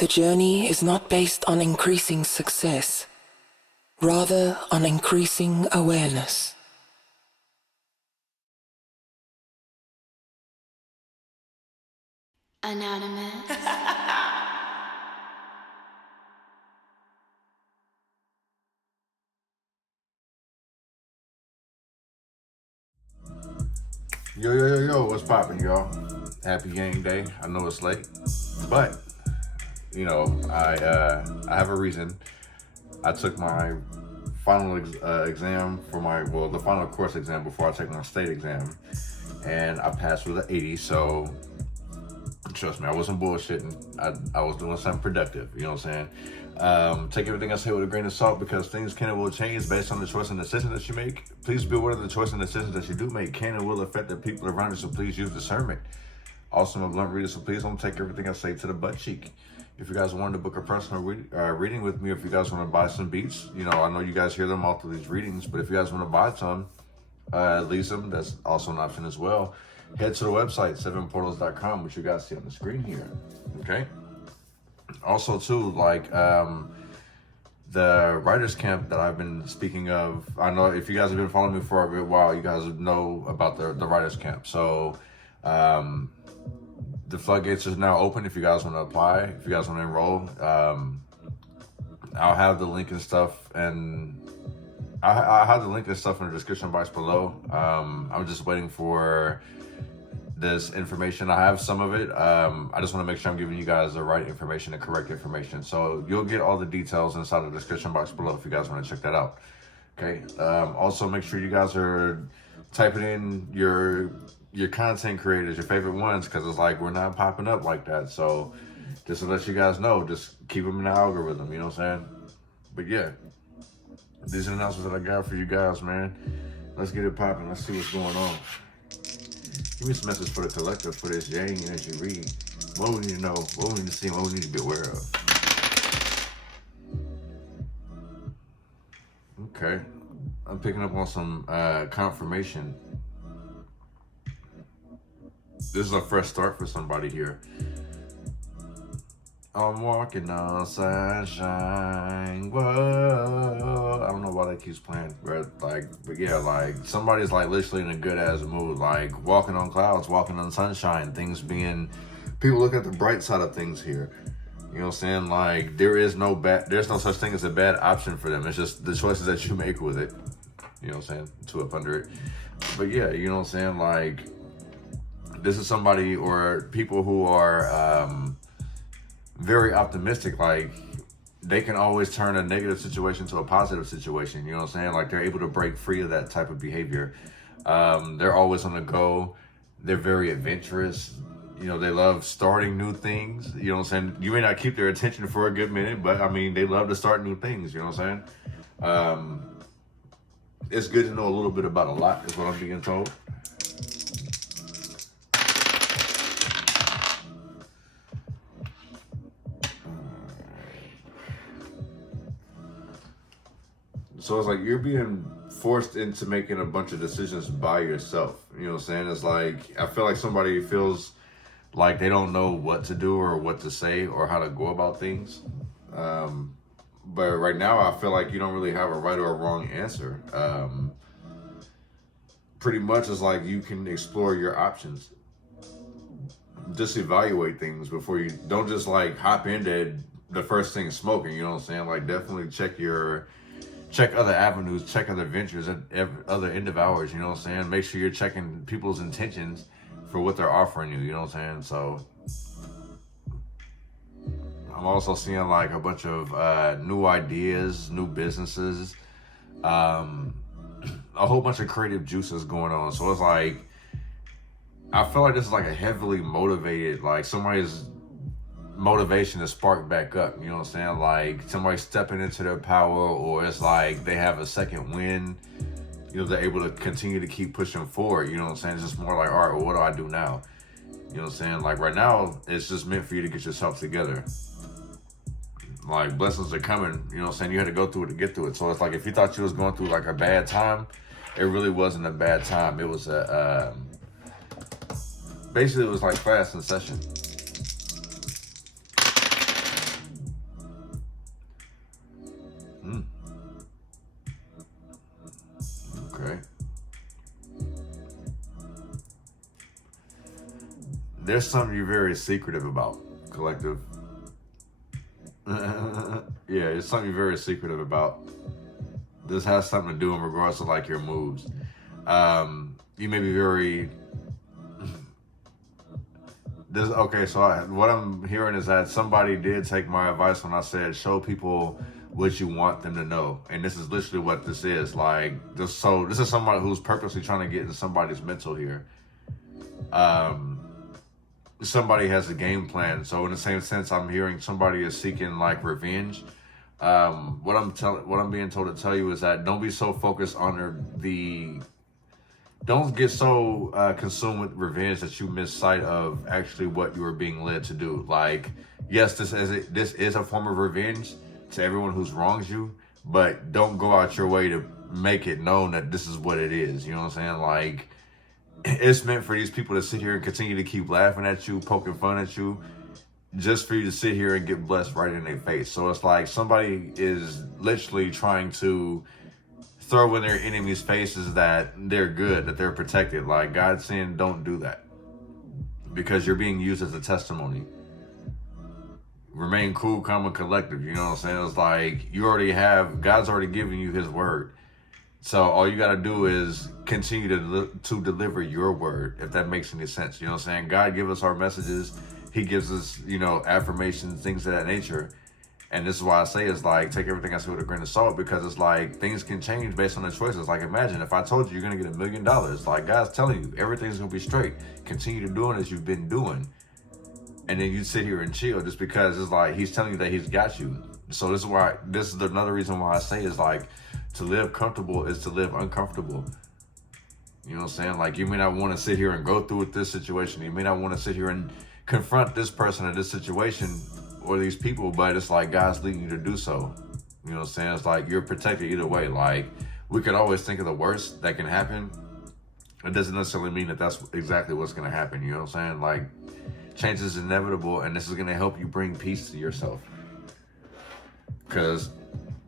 The journey is not based on increasing success, rather on increasing awareness. Anonymous. Yo, what's poppin', y'all? Happy game day. I know it's late, but I have a reason. I took my final exam for the final course exam before I take my state exam, and I passed with an 80. So trust me, I wasn't bullshitting. I was doing something productive. You know what I'm saying? Take everything I say with a grain of salt because things can and will change based on the choice and decision that you make. Please be aware of the choice and decisions that you do make can and will affect the people around you, so please use discernment. Also, I'm a blunt reader, so please don't take everything I say to the butt cheek. If you guys want to book a personal reading with me, if you guys want to buy some beats, I know you guys hear them all through these readings, but if you guys want to buy some, lease them, that's also an option as well. Head to the website, 7portals.com, which you guys see on the screen here, okay? Also, too, the writers camp that I've been speaking of, I know if you guys have been following me for a good while, you guys know about the writers camp. So, the floodgates are now open if you guys want to apply, if you guys want to enroll. I'll have the link and stuff, and I have the link and stuff in the description box below. I'm just waiting for this information. I have some of it. I just want to make sure I'm giving you guys the right information, the correct information. So you'll get all the details inside the description box below if you guys want to check that out. Okay. Also, make sure you guys are typing in your content creators, your favorite ones, because it's like we're not popping up like that. So just to let you guys know, just keep them in the algorithm. You know what I'm saying? But yeah, these are the announcements that I got for you guys, man. Let's get it popping. Let's see what's going on. Give me some message for the collective for this Yang Energy read. What we need to know, what we need to see, what we need to be aware of. Okay. I'm picking up on some confirmation. This is a fresh start for somebody here. I'm walking on sunshine. Whoa. I don't know why that keeps playing, but yeah, somebody's literally in a good ass mood, walking on clouds, walking on sunshine, people look at the bright side of things here. You know what I'm saying? There's no such thing as a bad option for them. It's just the choices that you make with it. You know what I'm saying? Two up under it. But yeah, you know what I'm saying? This is somebody or people who are very optimistic. They can always turn a negative situation to a positive situation. You know what I'm saying? They're able to break free of that type of behavior. They're always on the go. They're very adventurous. They love starting new things. You know what I'm saying? You may not keep their attention for a good minute, but they love to start new things. You know what I'm saying? It's good to know a little bit about a lot, is what I'm being told. So it's you're being forced into making a bunch of decisions by yourself. You know what I'm saying? I feel like somebody feels like they don't know what to do or what to say or how to go about things. But right now I feel like you don't really have a right or a wrong answer. Pretty much it's you can explore your options. Just evaluate things before you don't just hop into the first thing smoking. You know what I'm saying? Definitely check other avenues, check other ventures at other end of hours, you know what I'm saying? Make sure you're checking people's intentions for what they're offering you, you know what I'm saying? So I'm also seeing a bunch of new ideas, new businesses, a whole bunch of creative juices going on. So it's I feel like this is a heavily motivated, somebody's motivation to spark back up, you know what I'm saying? Somebody stepping into their power, or it's they have a second win, they're able to continue to keep pushing forward, you know what I'm saying? It's just more all right, well, what do I do now? You know what I'm saying? Right now, it's just meant for you to get yourself together. Blessings are coming, you know what I'm saying? You had to go through it to get through it. So it's if you thought you was going through a bad time, it really wasn't a bad time. It was basically it was class in session. there's something you're very secretive about, collective. Yeah, it's something you're very secretive about. This has something to do in regards to like your moves. You may be very okay, so what I'm hearing is that somebody did take my advice when I said show people what you want them to know, and this is literally what this is. Like this, so this is somebody who's purposely trying to get in somebody's mental here. Somebody has a game plan, so in the same sense, I'm hearing somebody is seeking like revenge. What I'm being told to tell you is that don't be so focused on don't get so consumed with revenge that you miss sight of actually what you are being led to do. Like, yes, this is a form of revenge to everyone who's wronged you, but don't go out your way to make it known that this is what it is. You know what I'm saying? Like, it's meant for these people to sit here and continue to keep laughing at you, poking fun at you, just for you to sit here and get blessed right in their face. So it's like somebody is literally trying to throw in their enemies' faces that they're good, that they're protected. Like God's saying, don't do that, because you're being used as a testimony. Remain cool, calm, and collective. You know what I'm saying? It's like God's already given you his word. So all you got to do is continue to deliver your word, if that makes any sense. You know what I'm saying? God gives us our messages. He gives us, affirmations, things of that nature. And this is why I say it's like, take everything I say with a grain of salt, because it's like things can change based on the choices. Like imagine if I told you you're going to get $1 million, like God's telling you everything's going to be straight. Continue to doing as you've been doing. And then you sit here and chill just because it's like he's telling you that he's got you. So this is another reason why I say is like, to live comfortable is to live uncomfortable. You know what I'm saying? Like you may not want to sit here and go through with this situation. You may not want to sit here and confront this person or this situation or these people, but it's like God's leading you to do so. You know what I'm saying? It's like you're protected either way. Like we could always think of the worst that can happen. It doesn't necessarily mean that that's exactly what's going to happen. You know what I'm saying? Like change is inevitable, and this is going to help you bring peace to yourself. Because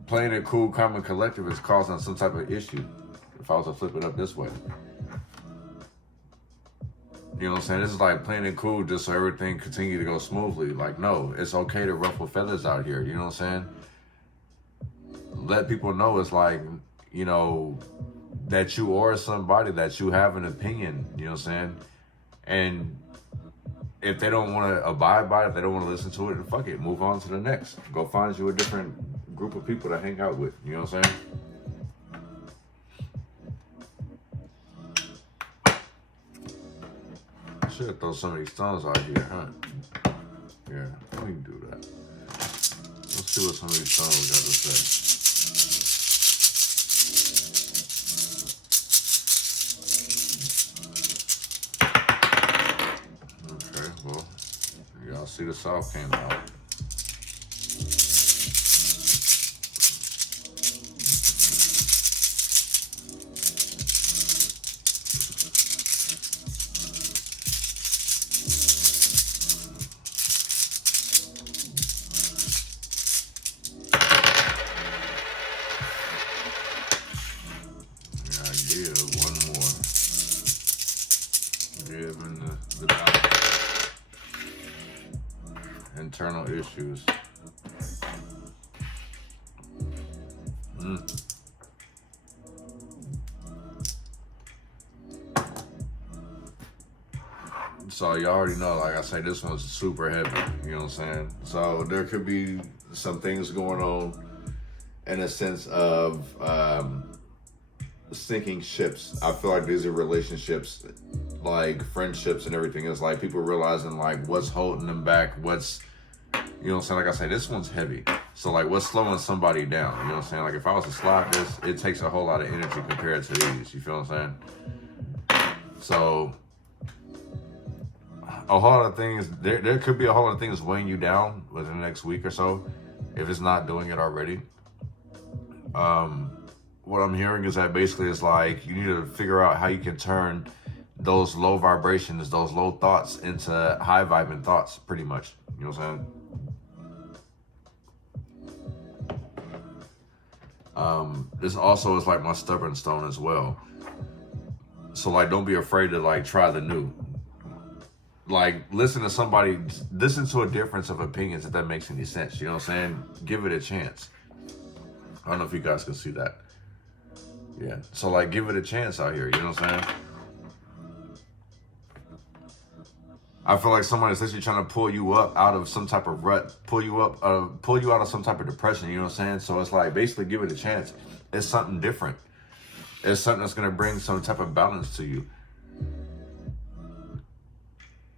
playing it cool, calm, and collective is causing some type of issue. If I was to flip it up this way. You know what I'm saying? This is like playing it cool just so everything continue to go smoothly. Like, no, it's okay to ruffle feathers out here. You know what I'm saying? Let people know it's like, that you are somebody, that you have an opinion. You know what I'm saying? And if they don't want to abide by it, if they don't want to listen to it, then fuck it. Move on to the next. Go find you a different group of people to hang out with. You know what I'm saying? I should throw some of these stones out here, huh? Yeah, we can do that. Let's see what some of these stones got to say. Okay, well, y'all see the South came out. Internal issues. So you already know, like I say, this one's super heavy, you know what I'm saying? So there could be some things going on in a sense of sinking ships. I feel like these are relationships, like friendships and everything. It's like people realizing like what's holding them back, what's, you know what I'm saying? Like I say, this one's heavy. So like what's slowing somebody down? You know what I'm saying? Like if I was to slide this, it takes a whole lot of energy compared to these. You feel what I'm saying? So a whole lot of things, there could be a whole lot of things weighing you down within the next week or so, if it's not doing it already. What I'm hearing is that basically it's like you need to figure out how you can turn those low vibrations, those low thoughts into high vibing thoughts, pretty much. You know what I'm saying? This also is like my stubborn stone as well. So like, don't be afraid to like try the new. like listen to a difference of opinions, if that makes any sense. You know what I'm saying? Give it a chance. I don't know if you guys can see that. Yeah. So like give it a chance out here, you know what I'm saying? I feel like somebody's literally trying to pull you up out of some type of rut, pull you out of some type of depression, you know what I'm saying? So it's like basically give it a chance. It's something different. It's something that's gonna bring some type of balance to you.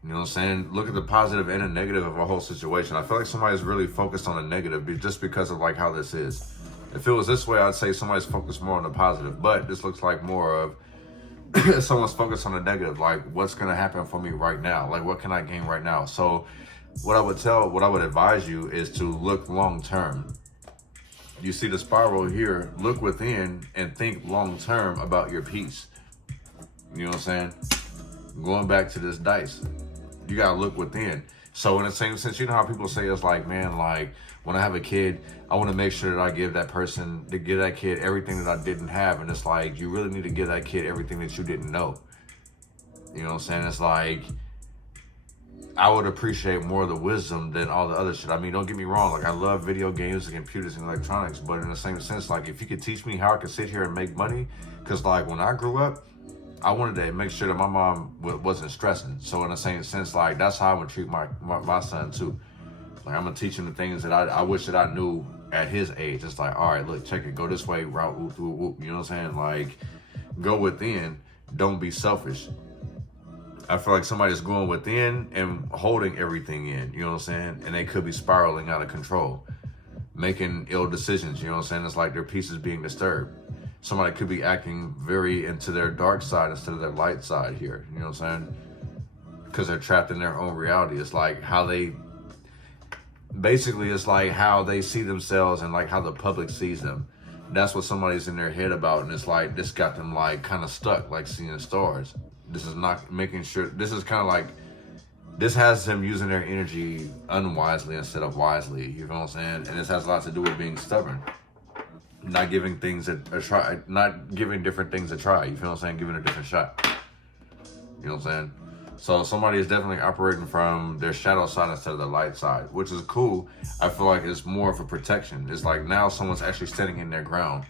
You know what I'm saying? Look at the positive and the negative of a whole situation. I feel like somebody's really focused on the negative just because of like how this is. If it was this way, I'd say somebody's focused more on the positive. But this looks like more of someone's focused on the negative. Like, what's going to happen for me right now? Like, what can I gain right now? So what I would advise you is to look long term. You see the spiral here, look within and think long term about your peace. You know what I'm saying? Going back to this dice, you gotta look within. So in the same sense, you know how people say it's like, man, like when I have a kid, I want to make sure that I give that kid everything that I didn't have. And it's like, you really need to give that kid everything that you didn't know. You know what I'm saying? It's like, I would appreciate more of the wisdom than all the other shit. I mean, don't get me wrong. Like, I love video games and computers and electronics, but in the same sense, like, if you could teach me how I could sit here and make money, because, like, when I grew up, I wanted to make sure that my mom wasn't stressing. So in the same sense, like, that's how I'm going to treat my son, too. Like, I'm going to teach him the things that I wish that I knew at his age. It's like, all right, look, check it. Go this way, route, whoop, whoop, whoop. You know what I'm saying? Like, go within. Don't be selfish. I feel like somebody's going within and holding everything in, you know what I'm saying? And they could be spiraling out of control, making ill decisions, you know what I'm saying? It's like their peace is being disturbed. Somebody could be acting very into their dark side instead of their light side here, you know what I'm saying? Because they're trapped in their own reality. It's like it's like how they see themselves and like how the public sees them. That's what somebody's in their head about, and it's like, this got them like kind of stuck, like seeing stars. This is not making sure, this is kind of like, this has them using their energy unwisely instead of wisely, you know what I'm saying? And this has a lot to do with being stubborn. Not giving things a try, not giving different things a try, you feel what I'm saying? Giving a different shot. You know what I'm saying? So somebody is definitely operating from their shadow side instead of the light side, which is cool. I feel like it's more of a protection. It's like now someone's actually standing in their ground.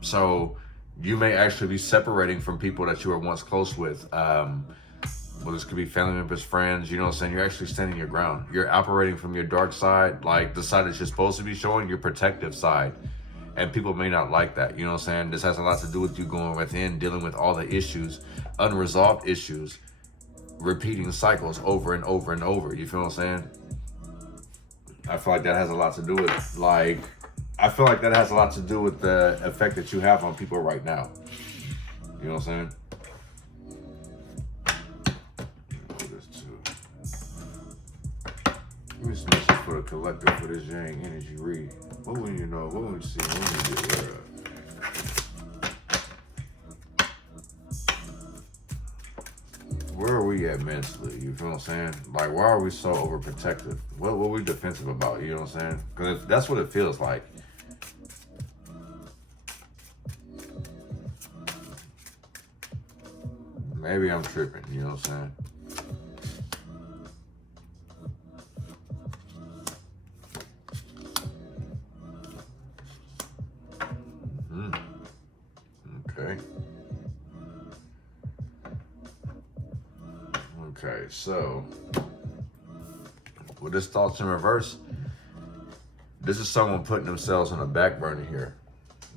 So you may actually be separating from people that you were once close with. Well, this could be family members, friends, you know what I'm saying? You're actually standing your ground. You're operating from your dark side, like the side that you're supposed to be showing, your protective side. And people may not like that, you know what I'm saying? This has a lot to do with you going within, dealing with all the issues, unresolved issues, repeating cycles over and over and over, you feel what I'm saying? I feel like that has a lot to do with, the effect that you have on people right now. You know what I'm saying? Give me some message for the collector for this Yang energy read. What would you know? What would you see? What would you get rid of? Where are we at mentally? You feel what I'm saying? Like, why are we so overprotective? What are we defensive about? You know what I'm saying? Because that's what it feels like. Maybe I'm tripping, you know what I'm saying? Okay, so with this thoughts in reverse, this is someone putting themselves on a back burner here.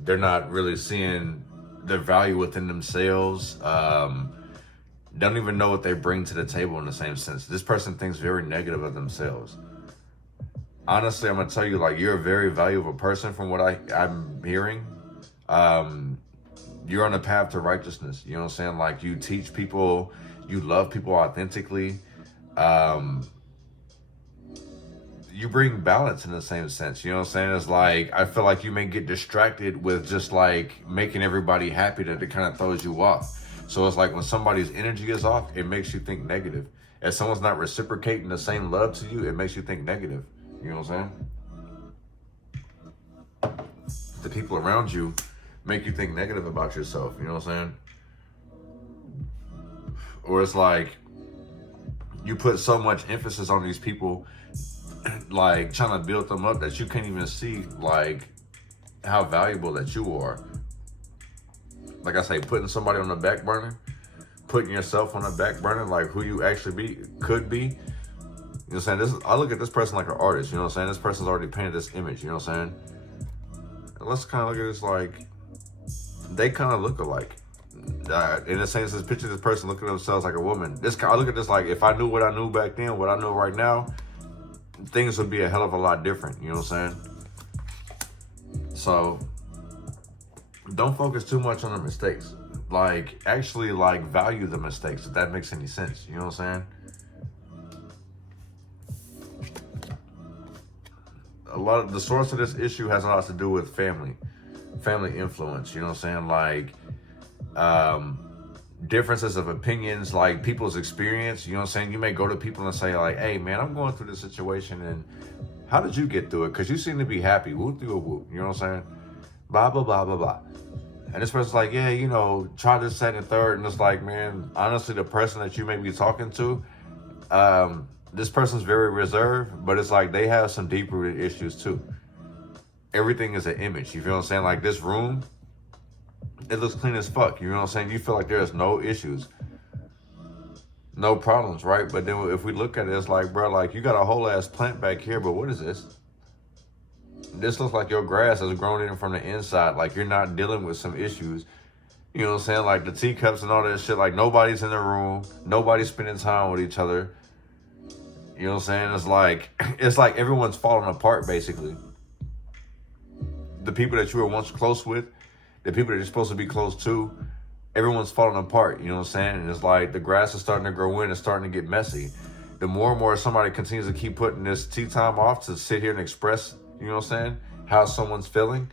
They're not really seeing the value within themselves. Don't even know what they bring to the table in the same sense. This person thinks very negative of themselves. Honestly, I'm gonna tell you, like, you're a very valuable person from what I'm hearing. You're on a path to righteousness. You know what I'm saying? Like, you teach people, you love people authentically. You bring balance in the same sense. You know what I'm saying? It's like, I feel like you may get distracted with just like making everybody happy, that it kind of throws you off. So it's like when somebody's energy is off, it makes you think negative. If someone's not reciprocating the same love to you, it makes you think negative. You know what I'm saying? The people around you make you think negative about yourself. You know what I'm saying? Or it's like you put so much emphasis on these people, like trying to build them up, that you can't even see like how valuable that you are. Like I say, putting somebody on the back burner, putting yourself on the back burner, like who you actually could be. You know what I'm saying? I look at this person like an artist, you know what I'm saying? This person's already painted this image, you know what I'm saying? And let's kind of look at this like, they kind of look alike. In a sense, picture this person looking at themselves like a woman. I look at this like, if I knew what I knew back then, what I know right now, things would be a hell of a lot different, you know what I'm saying? So, don't focus too much on the mistakes. Like, actually, like, value the mistakes, if that makes any sense. You know what I'm saying? A lot of the source of this issue has a lot to do with family influence. You know what I'm saying? Like, differences of opinions, like people's experience. You know what I'm saying? You may go to people and say, like, hey, man, I'm going through this situation, and how did you get through it? Because you seem to be happy. Whoop, whoop, whoop. You know what I'm saying? Blah, blah, blah, blah, blah. And this person's like, yeah, you know, try this, second, and third. And it's like, man, honestly, the person that you may be talking to, this person's very reserved, but it's like they have some deep-rooted issues too. Everything is an image. You feel what I'm saying? Like this room, it looks clean as fuck. You know what I'm saying? You feel like there's no issues, no problems, right? But then if we look at it, it's like, bro, like you got a whole ass plant back here, but what is this? This looks like your grass has grown in from the inside. Like you're not dealing with some issues. You know what I'm saying? Like the teacups and all that shit. Like nobody's in the room. Nobody's spending time with each other. You know what I'm saying? It's like everyone's falling apart basically. The people that you were once close with, the people that you're supposed to be close to, everyone's falling apart. You know what I'm saying? And it's like the grass is starting to grow in. It's starting to get messy. The more and more somebody continues to keep putting this tea time off to sit here and express, you know what I'm saying, how someone's feeling,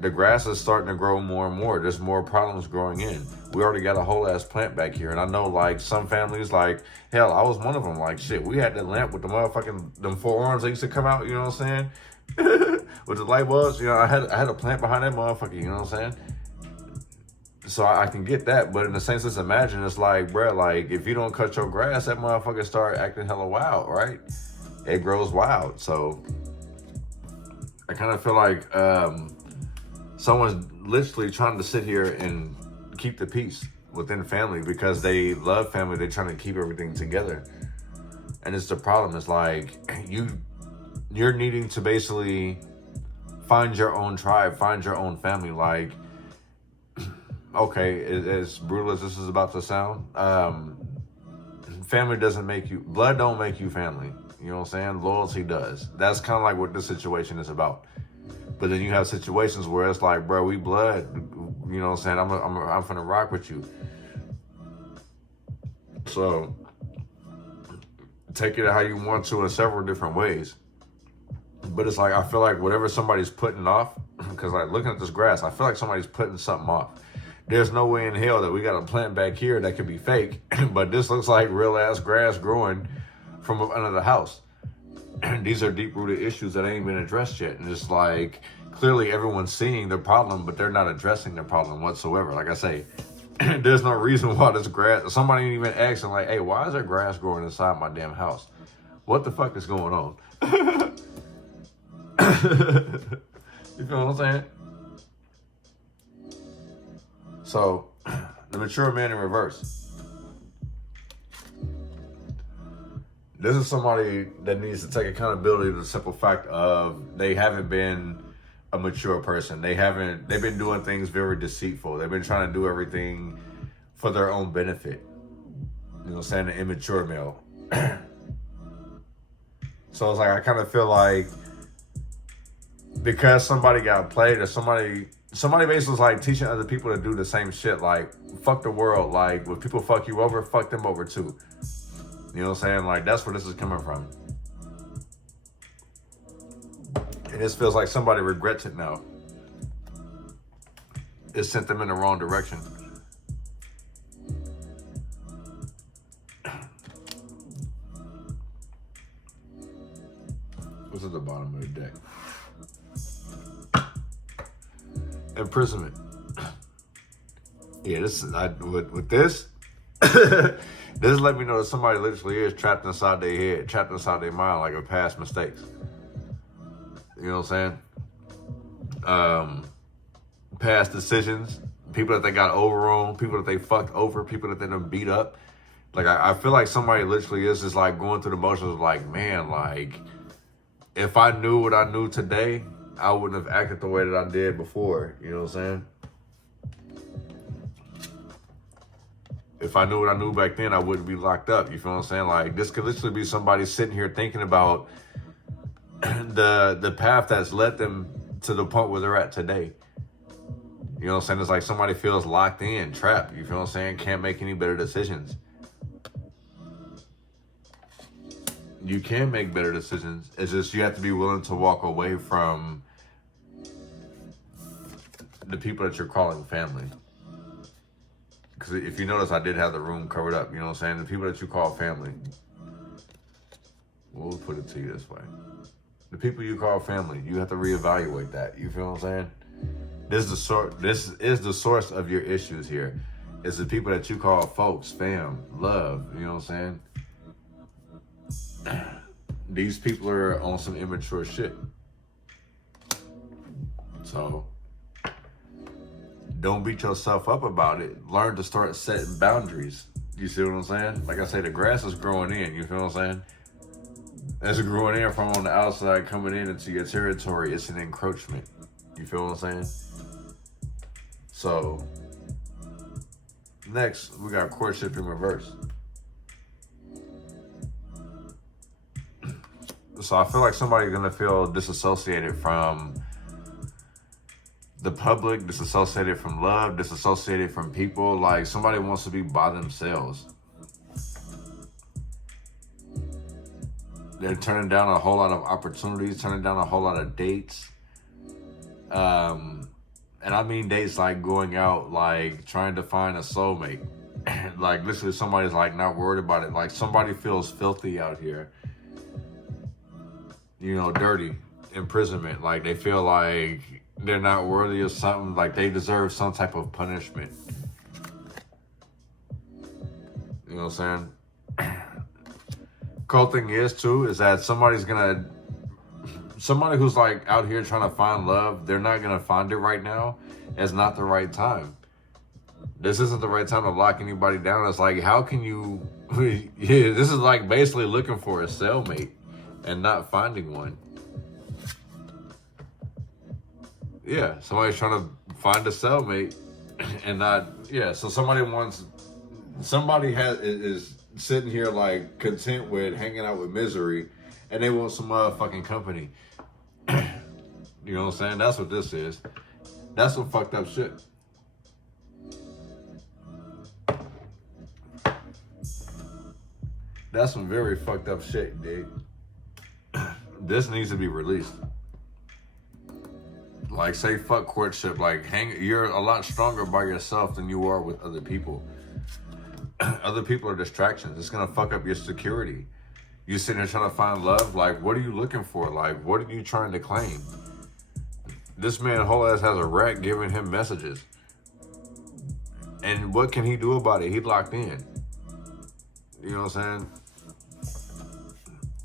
the grass is starting to grow more and more. There's more problems growing in. We already got a whole ass plant back here. And I know like some families, like, hell, I was one of them. Like, shit, we had that lamp with the motherfucking, them 4 arms that used to come out, you know what I'm saying? With the light bulbs, you know, I had a plant behind that motherfucker, you know what I'm saying? So I can get that. But in the sense, let's imagine, it's like, bro, like, if you don't cut your grass, that motherfucker start acting hella wild, right? It grows wild. So I kind of feel like someone's literally trying to sit here and keep the peace within family because they love family. They're trying to keep everything together. And it's the problem. It's like you're needing to basically find your own tribe, find your own family. Like, okay, as brutal as this is about to sound, family doesn't make you, blood don't make you family. You know what I'm saying? Loyalty does. That's kind of like what this situation is about. But then you have situations where it's like, bro, we blood. You know what I'm saying? I'm finna rock with you. So take it how you want to in several different ways. But it's like, I feel like whatever somebody's putting off, because like looking at this grass, I feel like somebody's putting something off. There's no way in hell that we got a plant back here that could be fake, but this looks like real ass grass growing from under the house. These are deep-rooted issues that ain't been addressed yet. And it's like, clearly everyone's seeing the problem, but they're not addressing the problem whatsoever. Like I say, there's no reason why this grass, somebody ain't even asking like, hey, why is there grass growing inside my damn house? What the fuck is going on? You feel what I'm saying? So, the mature man in reverse. This is somebody that needs to take accountability to the simple fact of they haven't been a mature person. They've been doing things very deceitful. They've been trying to do everything for their own benefit. You know what I'm saying? An immature male. So it's like, I kind of feel like because somebody got played or somebody basically was like teaching other people to do the same shit. Like, fuck the world. Like, when people fuck you over, fuck them over too. You know what I'm saying? Like, that's where this is coming from. And this feels like somebody regrets it now. It sent them in the wrong direction. What's at the bottom of the deck? Imprisonment. Yeah, this is with this. This is letting me know that somebody literally is trapped inside their head, trapped inside their mind, like of past mistakes. You know what I'm saying? Past decisions, people that they got over on, people that they fucked over, people that they done beat up. Like, I feel like somebody literally is just like going through the motions of like, man, like, if I knew what I knew today, I wouldn't have acted the way that I did before. You know what I'm saying? If I knew what I knew back then, I wouldn't be locked up. You feel what I'm saying? Like, this could literally be somebody sitting here thinking about the path that's led them to the point where they're at today. You know what I'm saying? It's like somebody feels locked in, trapped. You feel what I'm saying? Can't make any better decisions. You can make better decisions. It's just you have to be willing to walk away from the people that you're calling family. Because if you notice, I did have the room covered up. You know what I'm saying? The people that you call family. We'll put it to you this way. The people you call family, you have to reevaluate that. You feel what I'm saying? This is the source of your issues here. It's the people that you call folks, fam, love. You know what I'm saying? These people are on some immature shit. So don't beat yourself up about it. Learn to start setting boundaries. You see what I'm saying? Like I say, the grass is growing in. You feel what I'm saying? It's growing in from on the outside, coming in into your territory. It's an encroachment. You feel what I'm saying? So next, we got courtship in reverse. So I feel like somebody's gonna feel disassociated from the public, disassociated from love, disassociated from people. Like somebody wants to be by themselves. They're turning down a whole lot of opportunities, turning down a whole lot of dates. And I mean dates like going out, like trying to find a soulmate. Like literally somebody's like not worried about it. Like somebody feels filthy out here. You know, dirty, imprisonment. Like they feel like they're not worthy of something, like they deserve some type of punishment. You know what I'm saying? Cool thing is too, is that somebody who's like out here trying to find love, they're not gonna find it right now. It's not the right time. This isn't the right time to lock anybody down. It's like, how can you, yeah, this is like basically looking for a cellmate and not finding one. Yeah, somebody's trying to find a cellmate and not, yeah, so somebody is sitting here like content with hanging out with misery and they want some motherfucking company. You know what I'm saying? That's what this is. That's some fucked up shit. That's some very fucked up shit, dude. This needs to be released. Like, say fuck courtship. Like, you're a lot stronger by yourself than you are with other people. Other people are distractions. It's gonna fuck up your security. You sitting there trying to find love. Like, what are you looking for? Like, what are you trying to claim? This man whole ass has a rat giving him messages. And what can he do about it? He locked in. You know what I'm saying?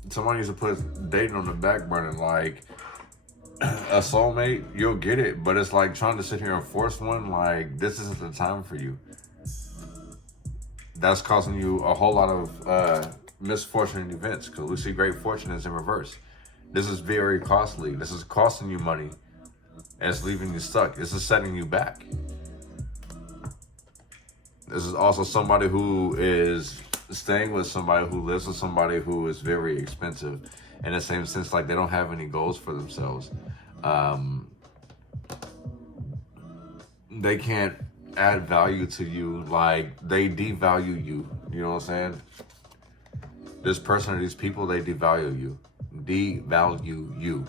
Somebody needs to put dating on the back burner. Like, a soulmate, you'll get it. But it's like trying to sit here and force one. Like, this isn't the time for you. That's causing you a whole lot of misfortune and events. Because we see great fortune is in reverse. This is very costly. This is costing you money. And it's leaving you stuck. This is setting you back. This is also somebody who is staying with somebody who lives with somebody who is very expensive. In the same sense, like they don't have any goals for themselves. They can't add value to you. Like they devalue you. You know what I'm saying? This person or these people, they devalue you. Devalue you.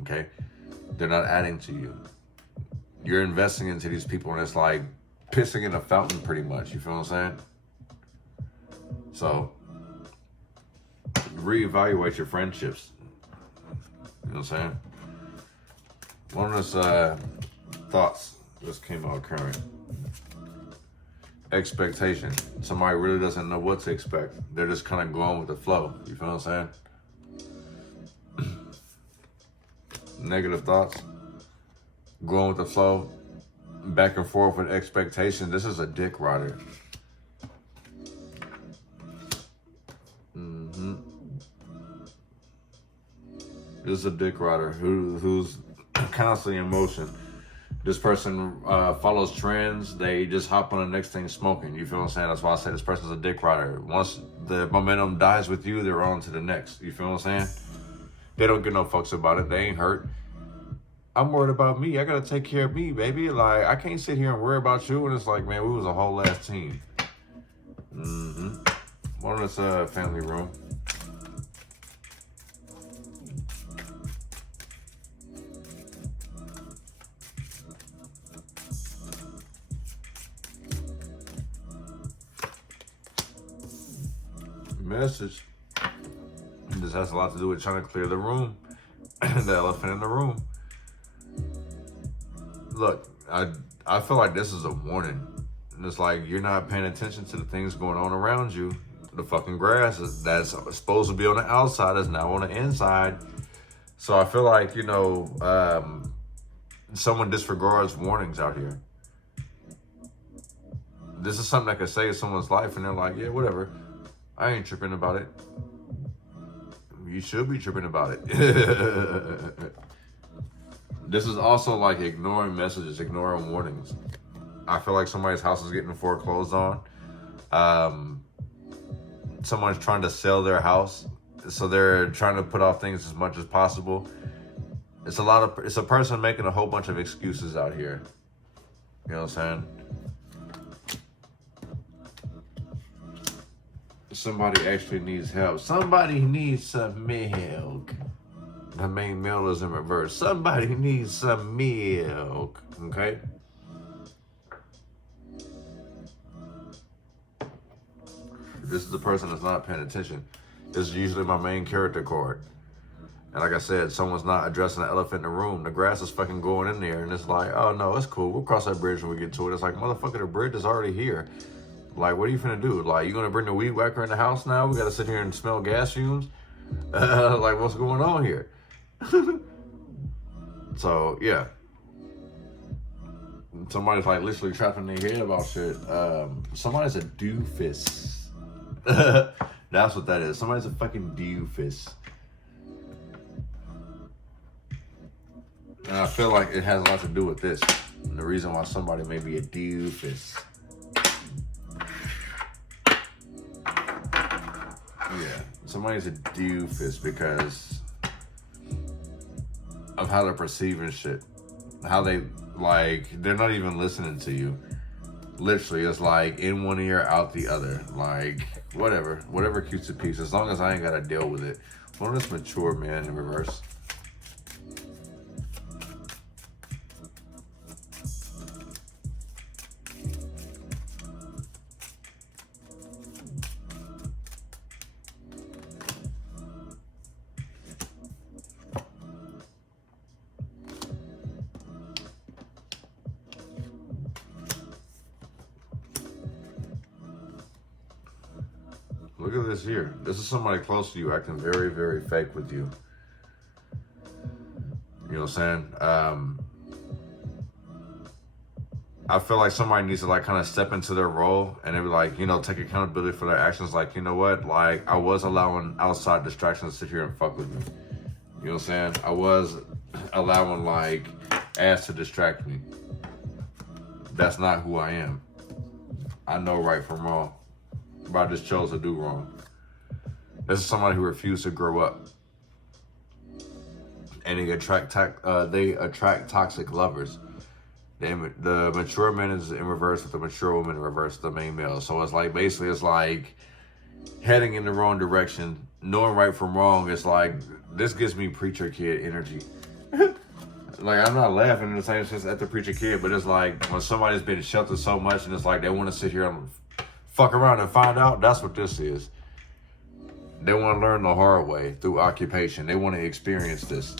Okay? They're not adding to you. You're investing into these people and it's like pissing in a fountain pretty much. You feel what I'm saying? So, reevaluate your friendships. You know what I'm saying? One of those thoughts just came out current. expectation. Somebody really doesn't know what to expect. They're just kind of going with the flow. You feel what I'm saying? Negative thoughts. Going with the flow. Back and forth with expectation. This is a dick rider. This is a dick rider who's constantly in motion. This person follows trends. They just hop on the next thing smoking. You feel what I'm saying? That's why I say this person's a dick rider. Once the momentum dies with you, they're on to the next. You feel what I'm saying? They don't give no fucks about it. They ain't hurt. I'm worried about me. I gotta take care of me, baby. Like, I can't sit here and worry about you. And it's like, man, we was a whole ass team. One of this family room. Message. This has a lot to do with trying to clear the room. The elephant in the room. Look, I feel like this is a warning. And it's like you're not paying attention to the things going on around you. The fucking grass that's supposed to be on the outside is now on the inside. So I feel like, you know, someone disregards warnings out here. This is something that could save someone's life, and they're like, yeah, whatever. I ain't tripping about it. You should be tripping about it. This is also like ignoring messages, ignoring warnings. I feel like somebody's house is getting foreclosed on. Someone's trying to sell their house, so they're trying to put off things as much as possible. It's a person making a whole bunch of excuses out here. You know what I'm saying? Somebody actually needs help. Somebody needs some milk. The main male is in reverse. Somebody needs some milk. Okay? This is the person that's not paying attention. This is usually my main character card. And like I said, someone's not addressing the elephant in the room. The grass is fucking going in there, and it's like, oh no, it's cool. We'll cross that bridge when we get to it. It's like, motherfucker, the bridge is already here. Like, what are you finna do? Like, you gonna bring the weed whacker in the house now? We gotta sit here and smell gas fumes? Like, what's going on here? So, yeah. Somebody's like literally trapping their head about shit. Somebody's a doofus. That's what that is. Somebody's a fucking doofus. And I feel like it has a lot to do with this. And the reason why somebody may be a doofus. Yeah, somebody's a doofus because of how they're perceiving shit. How they, like, they're not even listening to you. Literally, it's like in one ear, out the other. Like, whatever keeps the peace. As long as I ain't got to deal with it. One of this mature man in reverse. Look at this here. This is somebody close to you acting very, very fake with you. You know what I'm saying? I feel like somebody needs to like kind of step into their role and maybe like, you know, take accountability for their actions. Like, you know what? Like, I was allowing outside distractions to sit here and fuck with me. You know what I'm saying? I was allowing like ass to distract me. That's not who I am. I know right from wrong. But I just chose to do wrong. This is somebody who refused to grow up. And they attract toxic lovers. The mature man is in reverse with the mature woman in reverse with the main male. So it's like, basically, it's like heading in the wrong direction, knowing right from wrong. It's like, this gives me preacher kid energy. Like, I'm not laughing in the same sense at the preacher kid, but it's like when somebody's been sheltered so much and it's like they want to sit here and fuck around and find out. That's what this is. They want to learn the hard way through occupation. They want to experience this.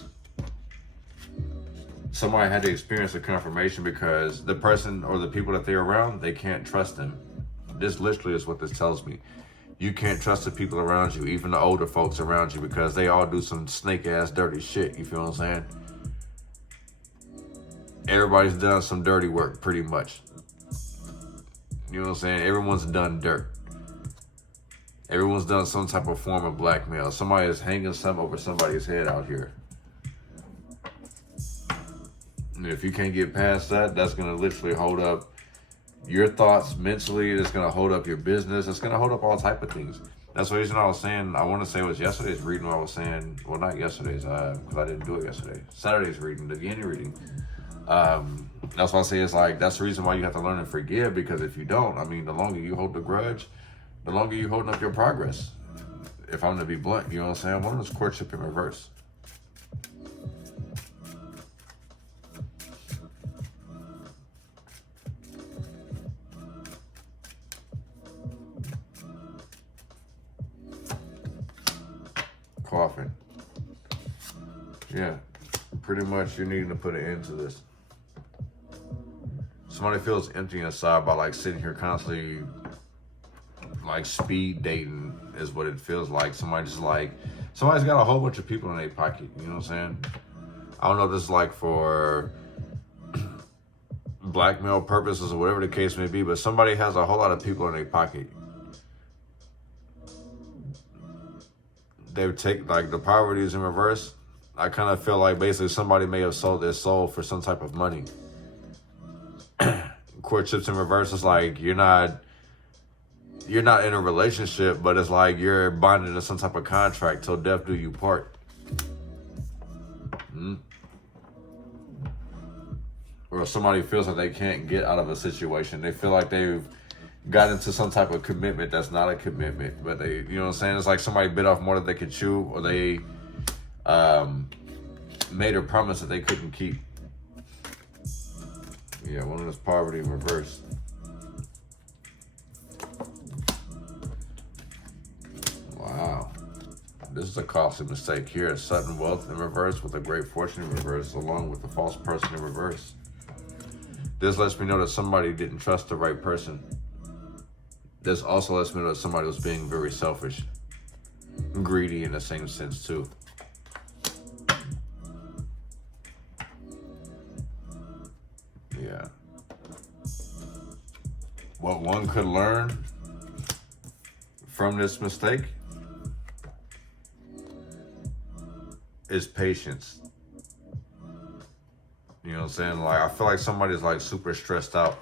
Somebody had to experience the confirmation because the person or the people that they're around, they can't trust them. This literally is what this tells me. You can't trust the people around you, even the older folks around you, because they all do some snake-ass dirty shit. You feel what I'm saying? Everybody's done some dirty work, pretty much. You know what I'm saying? Everyone's done dirt. Everyone's done some type of form of blackmail. Somebody is hanging something over somebody's head out here. And if you can't get past that, that's going to literally hold up your thoughts mentally. It's going to hold up your business. It's going to hold up all type of things. That's the reason I was saying, I want to say it was yesterday's reading where I was saying, well, not yesterday's, because I didn't do it yesterday. Saturday's reading, the beginning reading. That's why I say it's like, that's the reason why you have to learn to forgive, because if you don't, I mean, the longer you hold the grudge, the longer you holding up your progress. If I'm to be blunt, you know what I'm saying? One of those courtship in reverse. Coughing. Yeah, pretty much you're needing to put an end to this. Somebody feels empty inside by like sitting here constantly like speed dating is what it feels like. Somebody's got a whole bunch of people in their pocket, you know what I'm saying? I don't know if this is like for blackmail purposes or whatever the case may be, but somebody has a whole lot of people in their pocket. They would take, like, the poverty is in reverse. I kind of feel like basically somebody may have sold their soul for some type of money. Courtships in reverse is like you're not in a relationship, but it's like you're bonded to some type of contract till death do you part. Or somebody feels like they can't get out of a situation. They feel like they've got into some type of commitment that's not a commitment, but they, you know what I'm saying? It's like somebody bit off more than they could chew, or they made a promise that they couldn't keep. Yeah, one of those poverty in reverse. Wow. This is a costly mistake here. Sudden wealth in reverse with a great fortune in reverse, along with the false person in reverse. This lets me know that somebody didn't trust the right person. This also lets me know that somebody was being very selfish. Greedy in the same sense too. Yeah. What one could learn from this mistake is patience. You know what I'm saying? Like, I feel like somebody's like super stressed out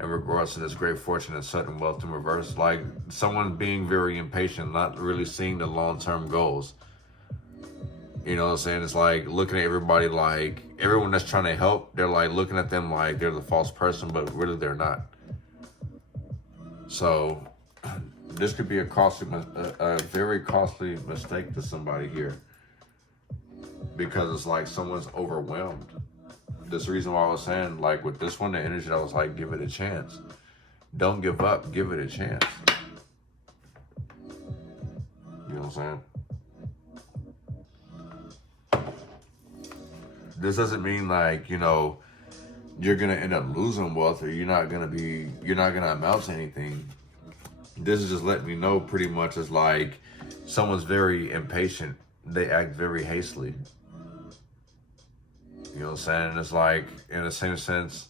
in regards to this great fortune and sudden wealth in reverse. Like, someone being very impatient, not really seeing the long-term goals. You know what I'm saying? It's like looking at everybody, like everyone that's trying to help, they're like looking at them like they're the false person, but really they're not. So this could be a very costly mistake to somebody here, because it's like someone's overwhelmed. That's the reason why I was saying, like, with this one, the energy, I was like, give it a chance. Don't give up. Give it a chance. You know what I'm saying? This doesn't mean, like, you know, you're going to end up losing wealth, or you're not going to amount to anything. This is just letting me know pretty much it's like someone's very impatient. They act very hastily. You know what I'm saying? And it's like, in the same sense,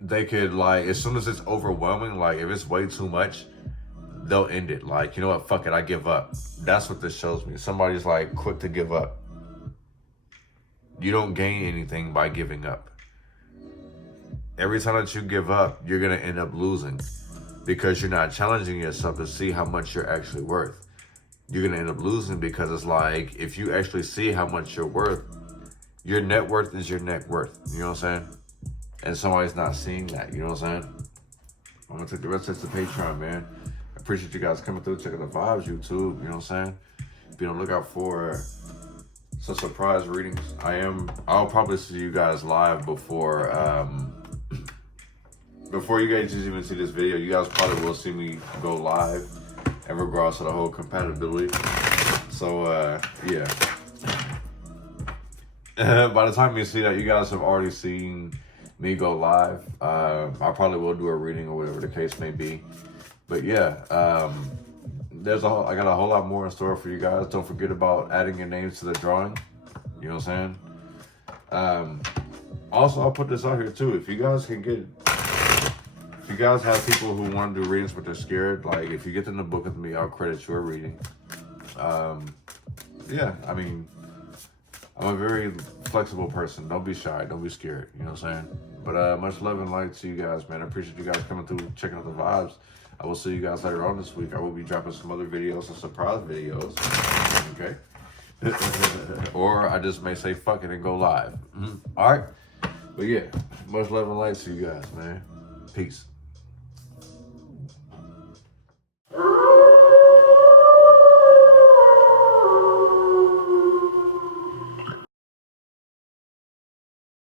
they could, like, as soon as it's overwhelming, like, if it's way too much, they'll end it. Like, you know what? Fuck it. I give up. That's what this shows me. Somebody's, like, quick to give up. You don't gain anything by giving up. Every time that you give up, you're going to end up losing, because you're not challenging yourself to see how much you're actually worth. You're going to end up losing because it's like, if you actually see how much you're worth, your net worth is your net worth. You know what I'm saying? And somebody's not seeing that. You know what I'm saying? I'm going to take the rest of this to Patreon, man. I appreciate you guys coming through, checking the vibes, YouTube. You know what I'm saying? Be on the lookout for some surprise readings. I'll probably see you guys live before you guys even see this video. You guys probably will see me go live in regards to the whole compatibility. So, yeah. By the time you see that, you guys have already seen me go live. I probably will do a reading or whatever the case may be. But yeah, I got a whole lot more in store for you guys. Don't forget about adding your names to the drawing. You know what I'm saying? Also, I'll put this out here too. If you guys have people who want to do readings but they're scared, like if you get them to book with me, I'll credit your reading. Yeah, I mean, I'm a very flexible person. Don't be shy. Don't be scared. You know what I'm saying? But much love and light to you guys, man. I appreciate you guys coming through, checking out the vibes. I will see you guys later on this week. I will be dropping some other videos, some surprise videos. Okay? Or I just may say fuck it and go live. All right? But yeah, much love and light to you guys, man. Peace.